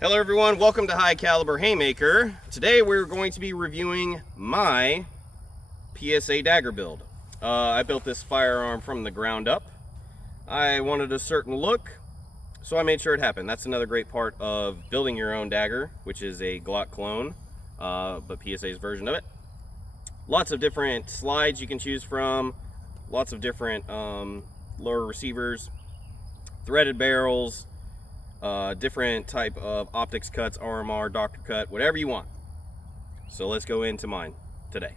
Hello everyone, welcome to High Caliber Haymaker. Today we're going to be reviewing my PSA Dagger build. I built this firearm from the ground up. I wanted a certain look, so I made sure it happened. That's another great part of building your own dagger, which is a Glock clone, but PSA's version of it. Lots of different slides you can choose from, lots of different lower receivers, threaded barrels, different type of optics cuts, RMR, doctor cut, whatever you want. So let's go into mine today.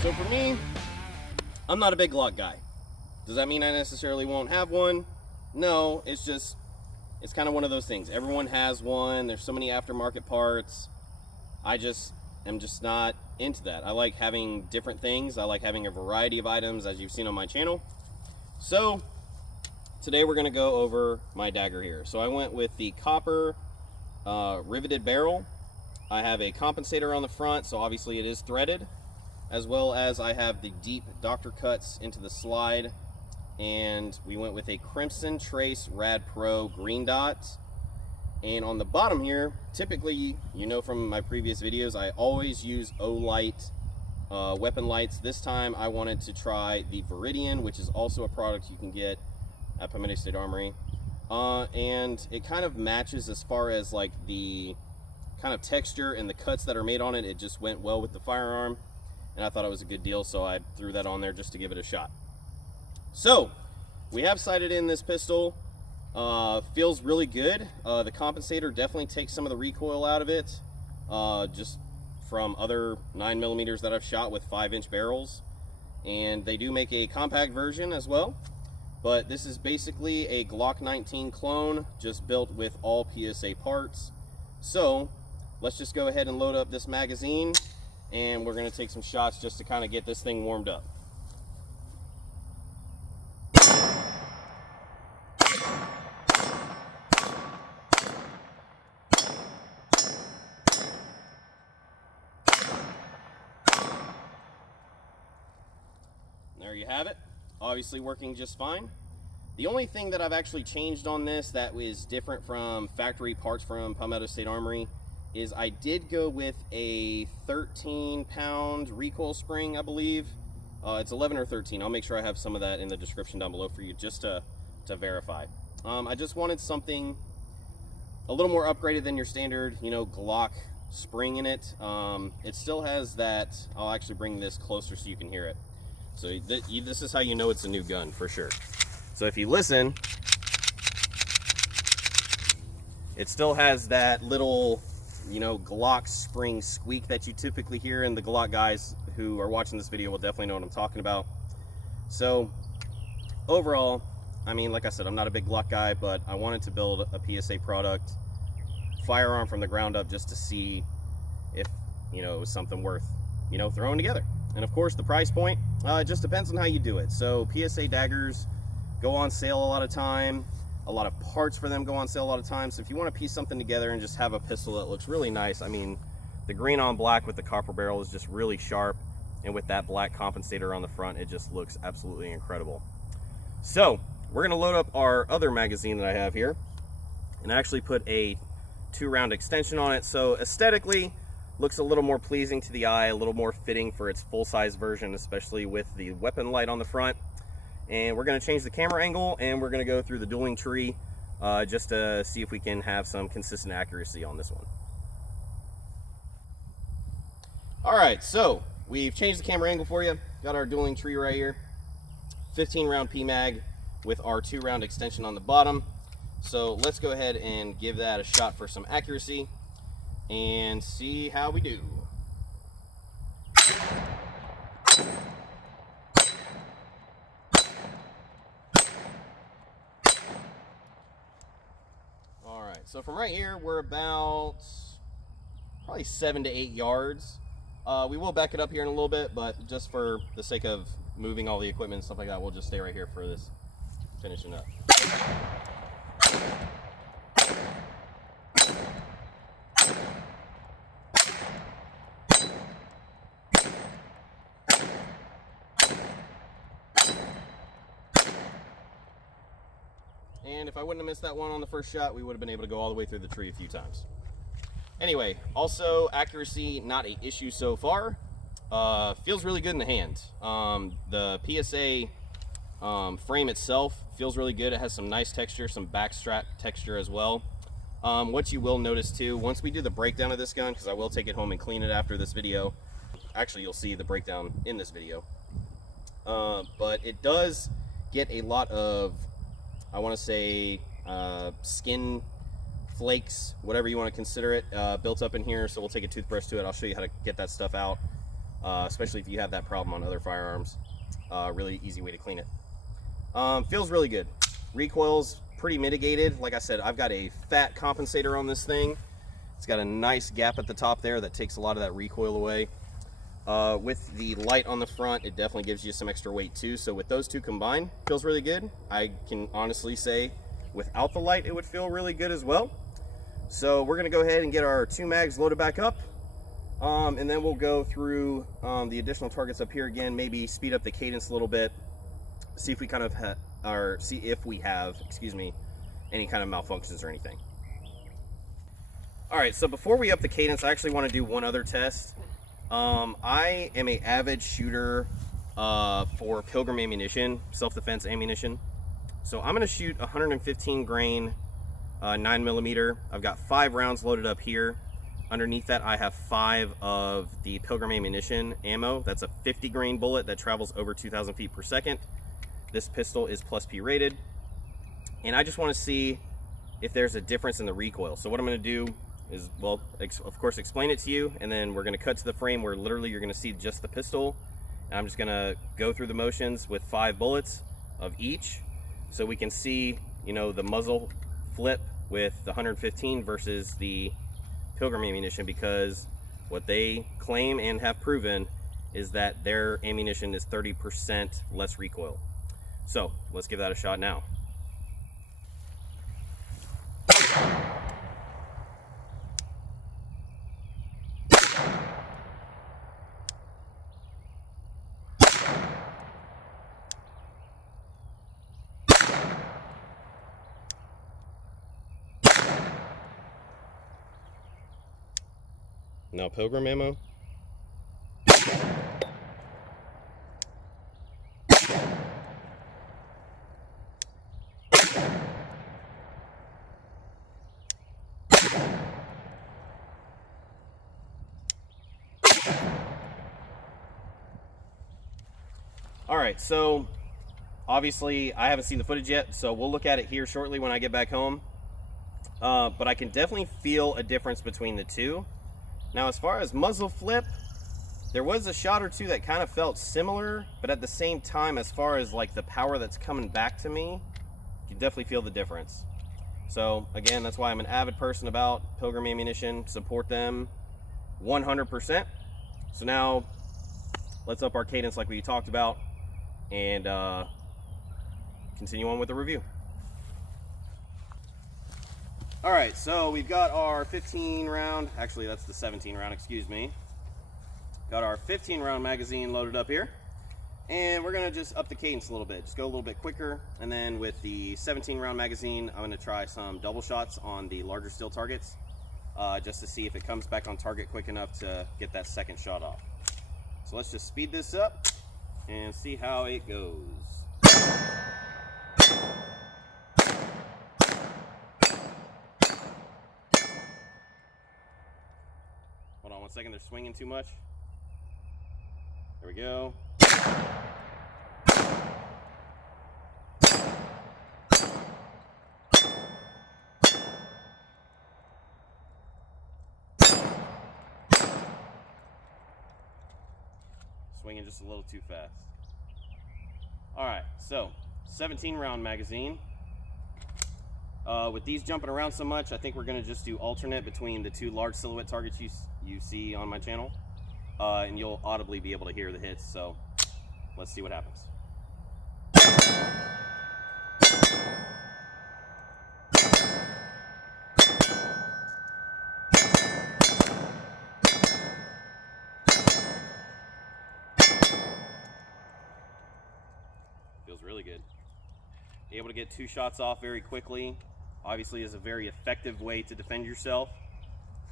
So for me, I'm not a big Glock guy. Does that mean I necessarily won't have one? No, it's kind of one of those things. Everyone has one. There's so many aftermarket parts. I am just not into that. I like having different things. I like having a variety of items, as you've seen on my channel. So today we're going to go over my dagger here. So I went with the copper riveted barrel. I have a compensator on the front, so obviously it is threaded, as well as I have the deep doctor cuts into the slide. And we went with a Crimson Trace Rad Pro green dot. And on the bottom here, typically, you know from my previous videos, I always use O-Light weapon lights. This time I wanted to try the Viridian, which is also a product you can get at Palmetto State Armory. And it kind of matches as far as like the kind of texture and the cuts that are made on it. It just went well with the firearm, and I thought it was a good deal, so I threw that on there just to give it a shot. So we have sighted in this pistol. Feels really good. The compensator definitely takes some of the recoil out of it, just from other 9mm that I've shot with 5-inch barrels. And they do make a compact version as well, but this is basically a Glock 19 clone, just built with all PSA parts. So let's just go ahead and load up this magazine, and we're going to take some shots just to kind of get this thing warmed up. There you have it. Obviously working just fine. The only thing that I've actually changed on this that is different from factory parts from Palmetto State Armory is I did go with a 13-pound recoil spring, I believe. It's 11 or 13. I'll make sure I have some of that in the description down below for you just to verify. I just wanted something a little more upgraded than your standard, Glock spring in it. It still has that. I'll actually bring this closer so you can hear it. So this is how you know it's a new gun for sure. So if you listen, it still has that little, Glock spring squeak that you typically hear, and the Glock guys who are watching this video will definitely know what I'm talking about. So overall, I mean, like I said, I'm not a big Glock guy, but I wanted to build a PSA product firearm from the ground up just to see if, it was something worth, throwing together. And of course, the price point, it just depends on how you do it. So PSA daggers go on sale a lot of time. A lot of parts for them go on sale a lot of times. So if you want to piece something together and just have a pistol that looks really nice, I mean, the green on black with the copper barrel is just really sharp. And with that black compensator on the front, it just looks absolutely incredible. So we're going to load up our other magazine that I have here and actually put a 2-round extension on it. So aesthetically, looks a little more pleasing to the eye, a little more fitting for its full-size version, especially with the weapon light on the front. And we're going to change the camera angle, and we're going to go through the dueling tree just to see if we can have some consistent accuracy on this one. Alright, so we've changed the camera angle for you. Got our dueling tree right here. 15-round PMag with our 2-round extension on the bottom. So let's go ahead and give that a shot for some accuracy and see how we do. All right, so from right here, we're about probably 7 to 8 yards. We will back it up here in a little bit, but just for the sake of moving all the equipment and stuff like that, we'll just stay right here for this finishing up. And if I wouldn't have missed that one on the first shot, we would have been able to go all the way through the tree a few times. Anyway, also accuracy, not an issue so far. Feels really good in the hand. The PSA frame itself feels really good. It has some nice texture, some backstrap texture as well. What you will notice too, once we do the breakdown of this gun, because I will take it home and clean it after this video. Actually, you'll see the breakdown in this video. But it does get a lot of, I want to say, skin flakes, whatever you want to consider it, built up in here. So we'll take a toothbrush to it. I'll show you how to get that stuff out, especially if you have that problem on other firearms. Really easy way to clean it. Feels really good. Recoil's pretty mitigated. Like I said, I've got a fat compensator on this thing. It's got a nice gap at the top there that takes a lot of that recoil away. With the light on the front, it definitely gives you some extra weight too. So with those two combined, feels really good. I can honestly say without the light, it would feel really good as well. So we're gonna go ahead and get our 2 mags loaded back up. And then we'll go through the additional targets up here again, maybe speed up the cadence a little bit, see if we kind of see if we have, excuse me, any kind of malfunctions or anything. All right, so before we up the cadence, I actually want to do one other test. I am an avid shooter for Pilgrim ammunition, self-defense ammunition. So I'm gonna shoot 115 grain 9mm. I've got 5 rounds loaded up here. Underneath that, I have 5 of the Pilgrim ammunition ammo. That's a 50 grain bullet that travels over 2,000 feet per second. This pistol is plus P rated. And I just want to see if there's a difference in the recoil. So what I'm going to do is, well, of course, explain it to you, and then we're going to cut to the frame where literally you're going to see just the pistol. And I'm just going to go through the motions with 5 bullets of each, so we can see, you know, the muzzle flip with the 115 versus the Pilgrim ammunition, because what they claim and have proven is that their ammunition is 30% less recoil. So let's give that a shot now. Now Pilgrim ammo. All right, so obviously I haven't seen the footage yet, so we'll look at it here shortly when I get back home. But I can definitely feel a difference between the two. Now, as far as muzzle flip, there was a shot or two that kind of felt similar, but at the same time, as far as like the power that's coming back to me, you can definitely feel the difference. So again, that's why I'm an avid person about Pilgrim ammunition. Support them 100%. So now let's up our cadence like we talked about and continue on with the review. All right, so we've got our 15 round, actually that's the 17 round, excuse me. Got our 15 round magazine loaded up here. And we're gonna just up the cadence a little bit, just go a little bit quicker. And then with the 17 round magazine, I'm gonna try some double shots on the larger steel targets, just to see if it comes back on target quick enough to get that second shot off. So let's just speed this up and see how it goes. Hold on 1 second, they're swinging too much. There we go. Swinging just a little too fast. All right, so 17 round magazine. With these jumping around so much, I think we're gonna just do alternate between the 2 large silhouette targets you see on my channel. And you'll audibly be able to hear the hits, so let's see what happens. Feels really good. able to get 2 shots off very quickly. Obviously is a very effective way to defend yourself.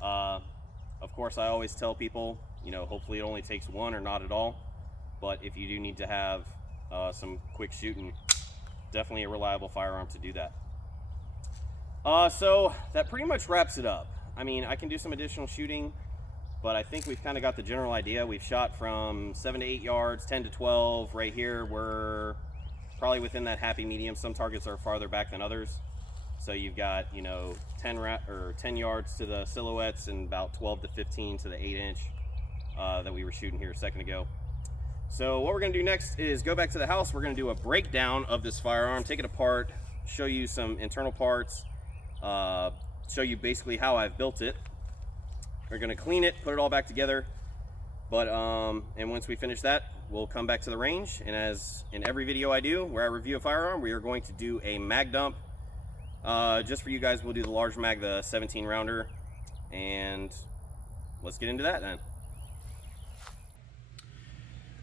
Of course, I always tell people, you know, hopefully it only takes 1 or not at all. But if you do need to have some quick shooting, definitely a reliable firearm to do that. So that pretty much wraps it up. I mean, I can do some additional shooting, but I think we've kind of got the general idea. We've shot from 7 to 8 yards, 10 to 12. Right here, we're probably within that happy medium. Some targets are farther back than others. So you've got, you know, 10 yards to the silhouettes and about 12 to 15 to the 8-inch that we were shooting here a second ago. So what we're going to do next is go back to the house. We're going to do a breakdown of this firearm, take it apart, show you some internal parts, show you basically how I've built it. We're going to clean it, put it all back together. But and once we finish that, we'll come back to the range. And as in every video I do where I review a firearm, we are going to do a mag dump. Just for you guys, we'll do the large mag, the 17 rounder, and let's get into that then.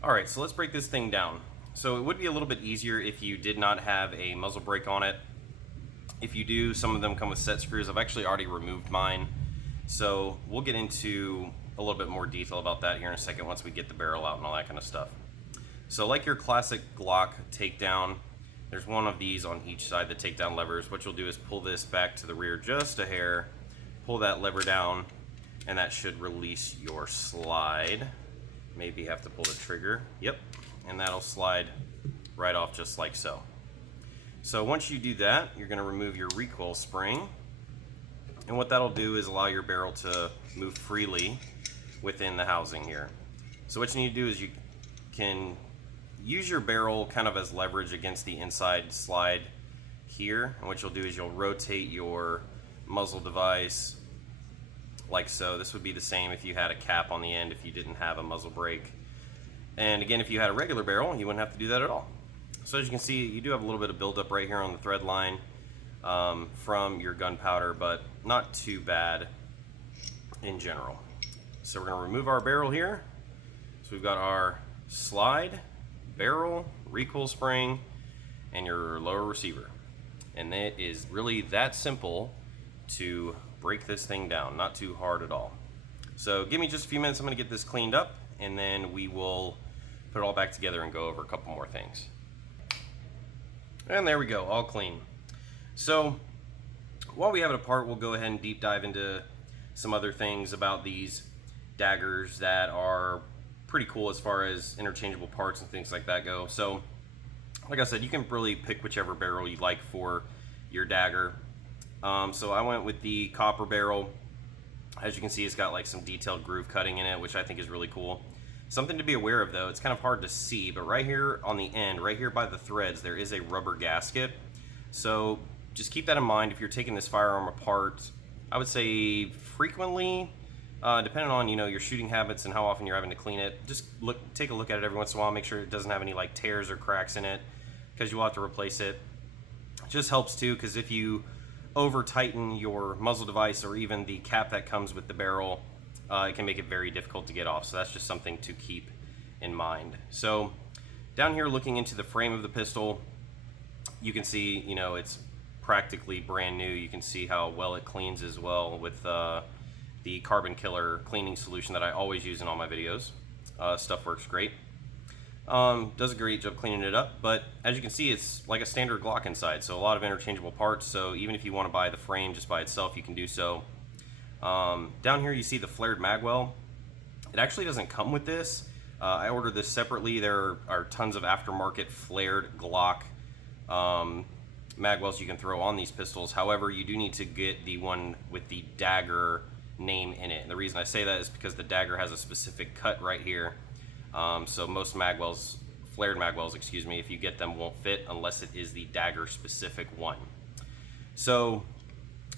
All right, so let's break this thing down. So it would be a little bit easier if you did not have a muzzle brake on it. If you do, some of them come with set screws. I've actually already removed mine. So we'll get into a little bit more detail about that here in a second once we get the barrel out and all that kind of stuff. So like your classic Glock takedown, there's one of these on each side, the takedown levers. What you'll do is pull this back to the rear just a hair, pull that lever down, and that should release your slide. Maybe you have to pull the trigger. Yep, and that'll slide right off just like so. So once you do that, you're going to remove your recoil spring. And what that'll do is allow your barrel to move freely within the housing here. So what you need to do is you can use your barrel kind of as leverage against the inside slide here. And what you'll do is you'll rotate your muzzle device like so. This would be the same if you had a cap on the end, if you didn't have a muzzle brake. And again, if you had a regular barrel, you wouldn't have to do that at all. So as you can see, you do have a little bit of buildup right here on the thread line from your gunpowder, but not too bad in general. So we're going to remove our barrel here. So we've got our slide, barrel, recoil spring, and your lower receiver. And it is really that simple to break this thing down, not too hard at all. So give me just a few minutes, I'm going to get this cleaned up, and then we will put it all back together and go over a couple more things. And there we go, all clean. So while we have it apart, we'll go ahead and deep dive into some other things about these daggers that are pretty cool as far as interchangeable parts and things like that go. So like I said, you can really pick whichever barrel you like for your dagger. So I went with the copper barrel. As you can see, it's got like some detailed groove cutting in it, which I think is really cool. Something to be aware of though, it's kind of hard to see, but right here on the end, right here by the threads, there is a rubber gasket. So just keep that in mind if you're taking this firearm apart. I would say frequently, depending on your shooting habits and how often you're having to clean it, just take a look at it every once in a while, make sure it doesn't have any like tears or cracks in it, because you'll have to replace it. It just helps too, because if you over tighten your muzzle device or even the cap that comes with the barrel, it can make it very difficult to get off. So that's just something to keep in mind. So down here, looking into the frame of the pistol, you can see, it's practically brand new. You can see how well it cleans as well with the Carbon Killer cleaning solution that I always use in all my videos. Stuff works great. Does a great job cleaning it up, but as you can see, it's like a standard Glock inside, so a lot of interchangeable parts. So even if you want to buy the frame just by itself, you can do so. Down here you see the flared magwell. It actually doesn't come with this. I ordered this separately. There are tons of aftermarket flared Glock magwells you can throw on these pistols. However, you do need to get the one with the Dagger name in it. And the reason I say that is because the Dagger has a specific cut right here. So most magwells, flared magwells, excuse me, if you get them, won't fit unless it is the Dagger specific one. So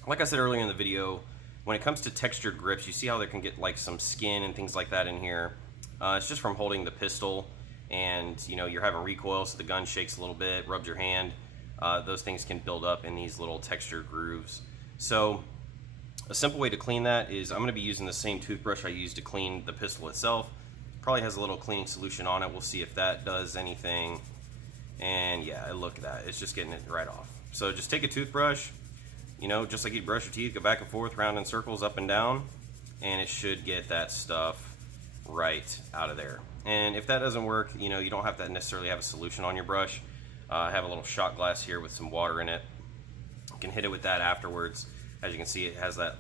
like I said earlier in the video, when it comes to textured grips, you see how there can get like some skin and things like that in here. It's just from holding the pistol, and you're having recoil, so the gun shakes a little bit, rubs your hand. Those things can build up in these little textured grooves. So a simple way to clean that is I'm going to be using the same toothbrush I used to clean the pistol itself. Probably has a little cleaning solution on it. We'll see if that does anything And yeah, look at that, it's just getting it right off. So just take a toothbrush, you know, just like you brush your teeth, go back and forth, round in circles, up and down, and it should get that stuff right out of there. And if that doesn't work, you know, you don't have to necessarily have a solution on your brush. I have a little shot glass here with some water in it. You can hit it with that afterwards. As you can see, it has that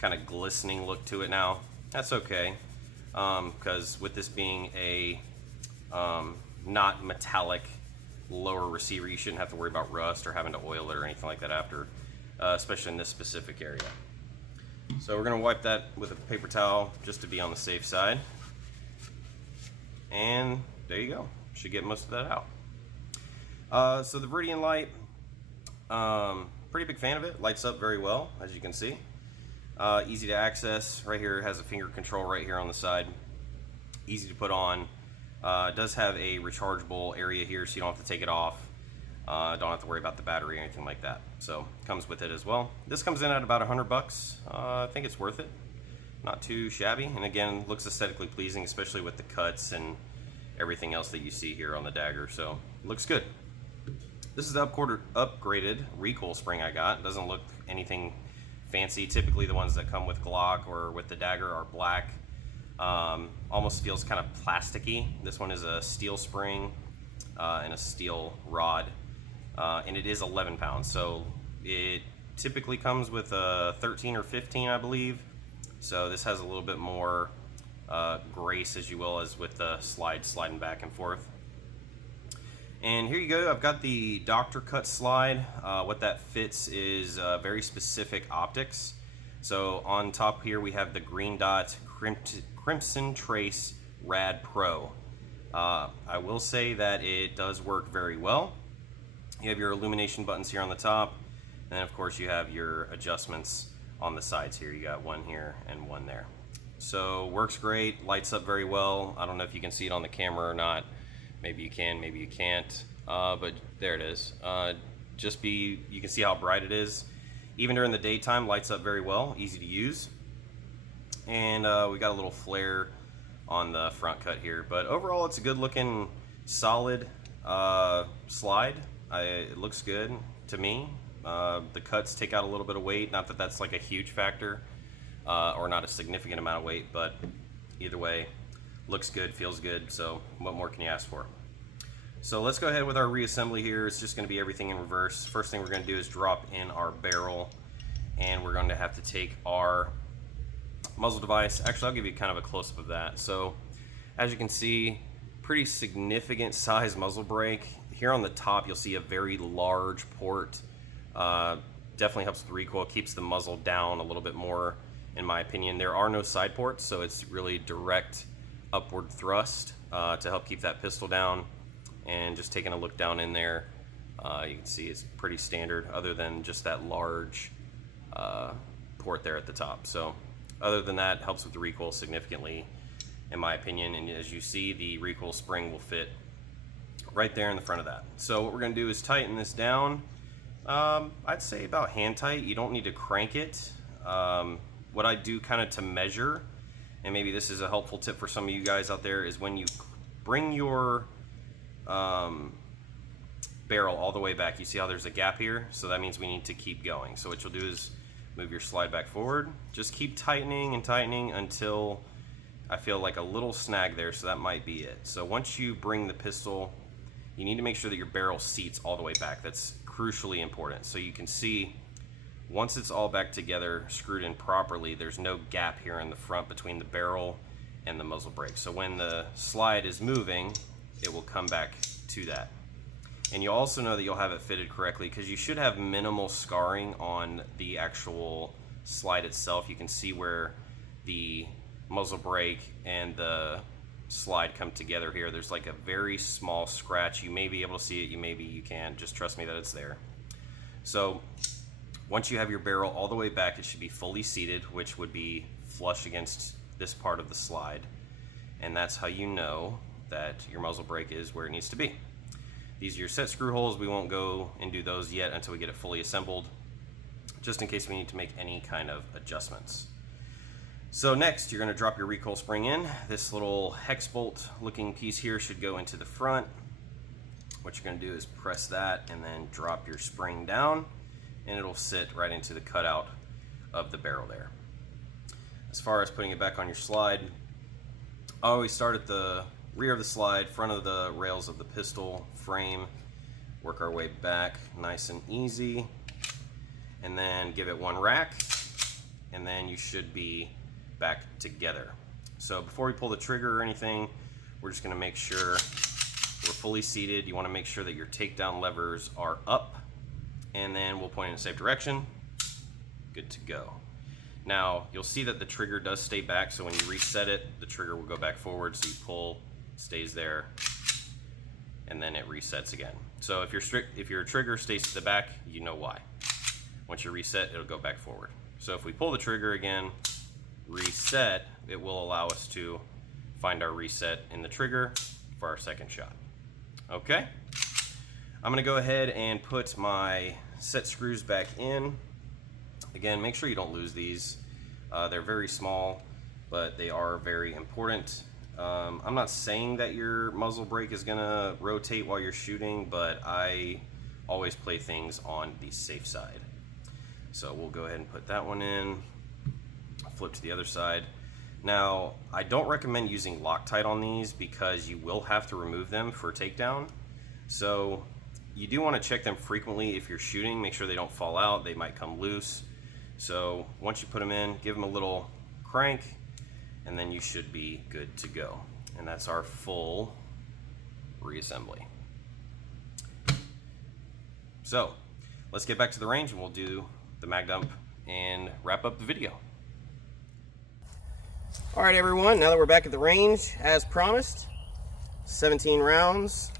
kind of glistening look to it now. That's okay, because with this being a not metallic lower receiver, you shouldn't have to worry about rust or having to oil it or anything like that after, especially in this specific area. So we're going to wipe that with a paper towel just to be on the safe side. And there you go. Should get most of that out. So the Viridian light, pretty big fan of it. Lights up very well, as you can see. Easy to access. Right here it has a finger control right here on the side. Easy to put on. It does have a rechargeable area here, so you don't have to take it off. Don't have to worry about the battery or anything like that. So comes with it as well. This comes in at about $100. I think it's worth it. Not too shabby, and again, looks aesthetically pleasing, especially with the cuts and everything else that you see here on the dagger. So it looks good. This is the upgraded recoil spring I got. It doesn't look anything fancy. Typically the ones that come with Glock or with the dagger are black. Almost feels kind of plasticky. This one is a steel spring and a steel rod, and it is 11 pounds. So it typically comes with a 13 or 15, I believe. So this has a little bit more grace, as you will, as with the sliding back and forth. And here you go. I've got the Doctor Cut slide. What that fits is very specific optics. So on top here we have the Green Dot Crimson Trace Rad Pro. I will say that it does work very well. You have your illumination buttons here on the top, and then of course you have your adjustments on the sides here. You got one here and one there. So works great, lights up very well. I don't know if you can see it on the camera or not. Maybe you can, maybe you can't, but there it is. You can see how bright it is. Even during the daytime, lights up very well, easy to use. And we got a little flare on the front cut here, but overall it's a good looking solid slide. It looks good to me. The cuts take out a little bit of weight, not that that's like a huge factor or not a significant amount of weight, but either way, looks good, feels good, so what more can you ask for? So let's go ahead with our reassembly here. It's just going to be everything in reverse. First thing we're going to do is drop in our barrel, and we're going to have to take our muzzle device. Actually, I'll give you kind of a close-up of that. So as you can see, pretty significant size muzzle brake. Here on the top you'll see a very large port. Definitely helps with recoil, keeps the muzzle down a little bit more in my opinion. There are no side ports, so it's really direct upward thrust to help keep that pistol down. And just taking a look down in there, you can see it's pretty standard other than just that large port there at the top. So other than that, helps with the recoil significantly in my opinion, and as you see, the recoil spring will fit right there in the front of that. So what we're going to do is tighten this down. I'd say about hand tight. You don't need to crank it. What I do kind of to measure, and maybe this is a helpful tip for some of you guys out there, is when you bring your barrel all the way back, you see how there's a gap here? So that means we need to keep going. So what you'll do is move your slide back forward. Just keep tightening and tightening until I feel like a little snag there, so that might be it. So once you bring the pistol, you need to make sure that your barrel seats all the way back. That's crucially important. So you can see once it's all back together, screwed in properly, there's no gap here in the front between the barrel and the muzzle brake. So when the slide is moving, it will come back to that. And you also know that you'll have it fitted correctly because you should have minimal scarring on the actual slide itself. You can see where the muzzle brake and the slide come together here. There's like a very small scratch. You may be able to see it, maybe you can't. Just trust me that it's there. So once you have your barrel all the way back, it should be fully seated, which would be flush against this part of the slide. And that's how you know that your muzzle brake is where it needs to be. These are your set screw holes. We won't go and do those yet until we get it fully assembled, just in case we need to make any kind of adjustments. So next, you're going to drop your recoil spring in. This little hex bolt looking piece here should go into the front. what you're going to do is press that and then drop your spring down, and it'll sit right into the cutout of the barrel there. As far as putting it back on your slide, I always start at the rear of the slide, front of the rails of the pistol frame, work our way back nice and easy, and then give it one rack, and then you should be back together. So before we pull the trigger or anything, we're just going to make sure we're fully seated. You want to make sure that your takedown levers are up, and then we'll point in the same direction. Good to go. Now you'll see that the trigger does stay back, so when you reset it, the trigger will go back forward, so you pull, stays there, and then it resets again. So if your trigger stays to the back, you know why. Once you reset, it'll go back forward. So if we pull the trigger again, reset, it will allow us to find our reset in the trigger for our second shot. Okay, I'm gonna go ahead and put my set screws back in. Again, make sure you don't lose these. They're very small, but they are very important. I'm not saying that your muzzle brake is gonna rotate while you're shooting, but I always play things on the safe side. So we'll go ahead and put that one in, flip to the other side. Now, I don't recommend using Loctite on these because you will have to remove them for takedown. So you do want to check them frequently if you're shooting, make sure they don't fall out, they might come loose. So once you put them in, give them a little crank, and then you should be good to go. And that's our full reassembly. So let's get back to the range and we'll do the mag dump and wrap up the video. All right, everyone, now that we're back at the range, as promised, 17 rounds,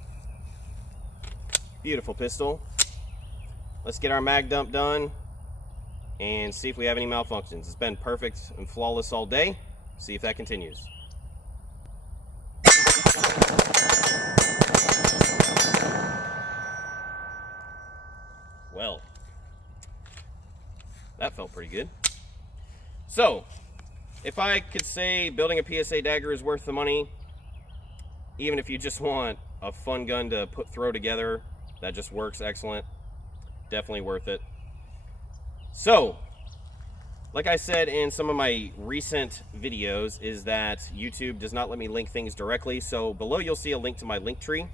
beautiful pistol. Let's get our mag dump done and see if we have any malfunctions. It's been perfect and flawless all day. See if that continues. Well, that felt pretty good. So, if I could say building a PSA Dagger is worth the money, even if you just want a fun gun to throw together that just works excellent, definitely worth it. So, like I said in some of my recent videos, is that YouTube does not let me link things directly. So below you'll see a link to my link tree.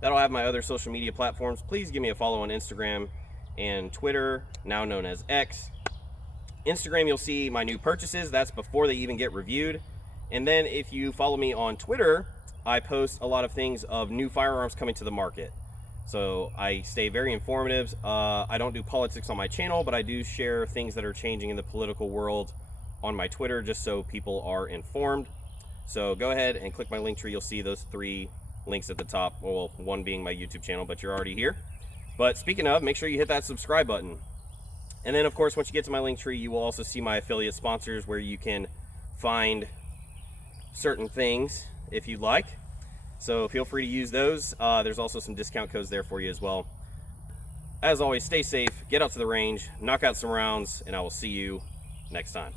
That'll have my other social media platforms. Please give me a follow on Instagram and Twitter, now known as X. Instagram, you'll see my new purchases. That's before they even get reviewed. And then if you follow me on Twitter, I post a lot of things of new firearms coming to the market. So I stay very informative. I don't do politics on my channel, but I do share things that are changing in the political world on my Twitter, just so people are informed. So go ahead and click my link tree. You'll see those 3 links at the top. Well, one being my YouTube channel, but you're already here. But speaking of, make sure you hit that subscribe button. And then, of course, once you get to my link tree, you will also see my affiliate sponsors where you can find certain things if you'd like. So feel free to use those. There's also some discount codes there for you as well. As always, stay safe, get out to the range, knock out some rounds, and I will see you next time.